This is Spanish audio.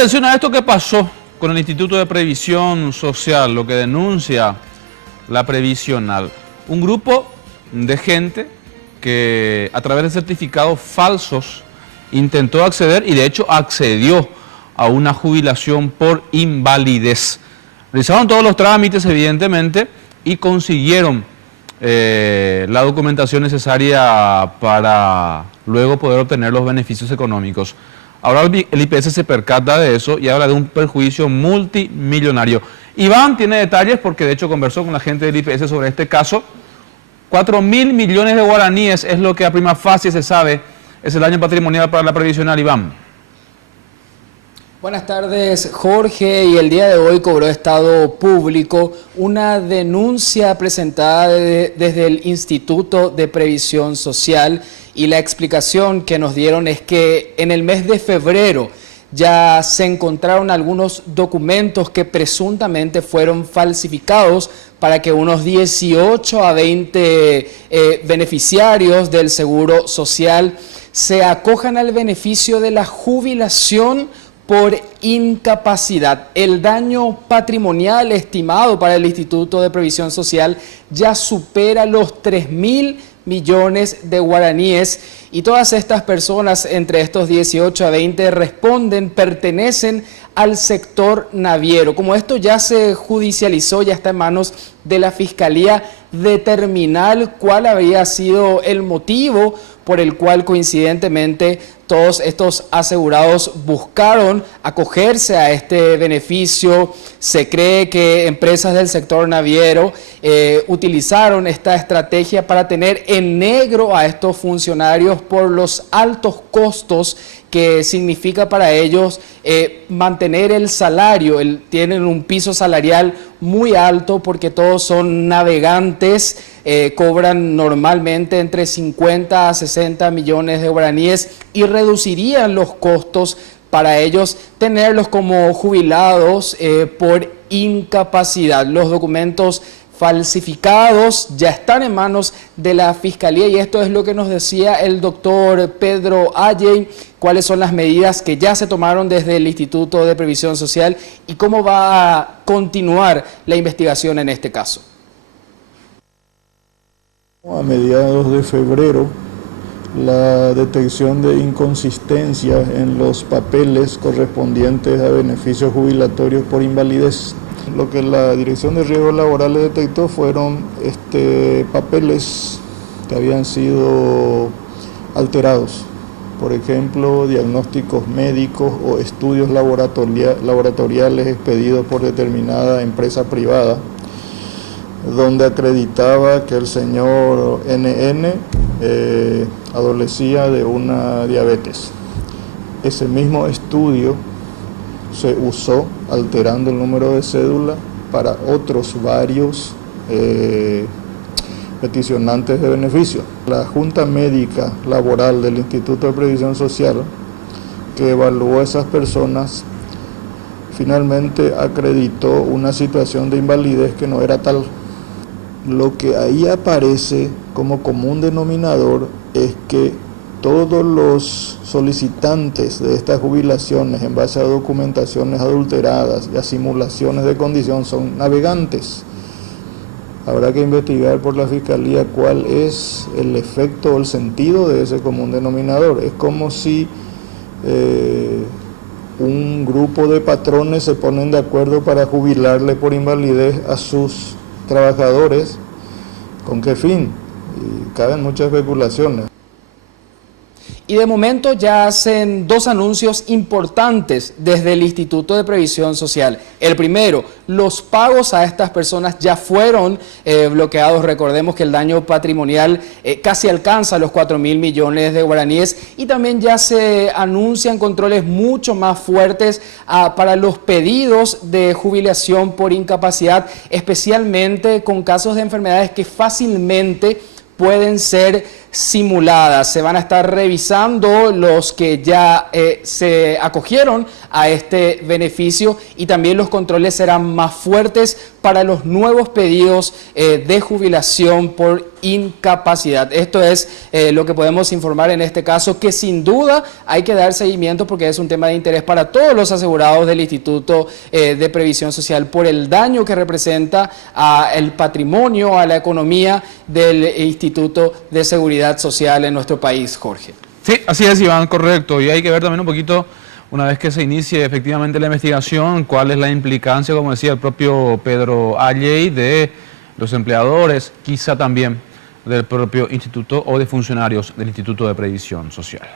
atención a esto que pasó con el Instituto de Previsión Social, lo que denuncia la Previsional. Un grupo de gente que a través de certificados falsos intentó acceder y de hecho accedió a una jubilación por invalidez. Realizaron todos los trámites evidentemente y consiguieron la documentación necesaria para luego poder obtener los beneficios económicos. Ahora el IPS se percata de eso y habla de un perjuicio multimillonario. Iván tiene detalles porque de hecho conversó con la gente del IPS sobre este caso. 4.000 millones de guaraníes es lo que a prima facie se sabe es el daño patrimonial para la Previsional. Iván. Buenas tardes, Jorge. Y el día de hoy cobró estado público una denuncia presentada desde el Instituto de Previsión Social, y la explicación que nos dieron es que en el mes de febrero ya se encontraron algunos documentos que presuntamente fueron falsificados para que unos 18 a 20 beneficiarios del Seguro Social se acojan al beneficio de la jubilación por incapacidad. El daño patrimonial estimado para el Instituto de Previsión Social ya supera los 3.000 millones de guaraníes, y todas estas personas, entre estos 18 a 20, pertenecen al sector naviero. Como esto ya se judicializó, ya está en manos de la Fiscalía determinar cuál habría sido el motivo por el cual coincidentemente todos estos asegurados buscaron acogerse a este beneficio. Se cree que empresas del sector naviero utilizaron esta estrategia para tener en negro a estos funcionarios por los altos costos que significa para ellos mantener el salario. Tienen un piso salarial muy alto porque todos son navegantes, cobran normalmente entre 50 a 60 millones de guaraníes y reducirían los costos para ellos tenerlos como jubilados por incapacidad. Los documentos falsificados ya están en manos de la Fiscalía, y esto es lo que nos decía el doctor Pedro Ayey, cuáles son las medidas que ya se tomaron desde el Instituto de Previsión Social y cómo va a continuar la investigación en este caso. A mediados de febrero, la detección de inconsistencias en los papeles correspondientes a beneficios jubilatorios por invalidez. Lo que la Dirección de Riesgos Laborales detectó fueron papeles que habían sido alterados. Por ejemplo, diagnósticos médicos o estudios laboratoriales expedidos por determinada empresa privada, donde acreditaba que el señor NN adolecía de una diabetes. Ese mismo estudio se usó alterando el número de cédula para otros varios peticionantes de beneficio. La Junta Médica Laboral del Instituto de Previsión Social, que evaluó a esas personas, finalmente acreditó una situación de invalidez que no era tal. Lo que ahí aparece como común denominador es que todos los solicitantes de estas jubilaciones en base a documentaciones adulteradas y a simulaciones de condición son navegantes. Habrá que investigar por la Fiscalía cuál es el efecto o el sentido de ese común denominador. Es como si un grupo de patrones se ponen de acuerdo para jubilarle por invalidez a sus trabajadores. ¿Con qué fin? Y caben muchas especulaciones. Y de momento ya hacen dos anuncios importantes desde el Instituto de Previsión Social. El primero, los pagos a estas personas ya fueron bloqueados. Recordemos que el daño patrimonial casi alcanza los 4.000 millones de guaraníes, y también ya se anuncian controles mucho más fuertes para los pedidos de jubilación por incapacidad, especialmente con casos de enfermedades que fácilmente pueden ser simuladas. Se van a estar revisando los que ya se acogieron a este beneficio, y también los controles serán más fuertes para los nuevos pedidos de jubilación por incapacidad. Esto es lo que podemos informar en este caso, que sin duda hay que dar seguimiento porque es un tema de interés para todos los asegurados del Instituto de Previsión Social por el daño que representa al patrimonio, a la economía del Instituto de Seguridad Social en nuestro país, Jorge. Sí, así es, Iván, correcto. Y hay que ver también un poquito, una vez que se inicie efectivamente la investigación, cuál es la implicancia, como decía el propio Pedro Alley, de los empleadores, quizá también del propio instituto o de funcionarios del Instituto de Previsión Social.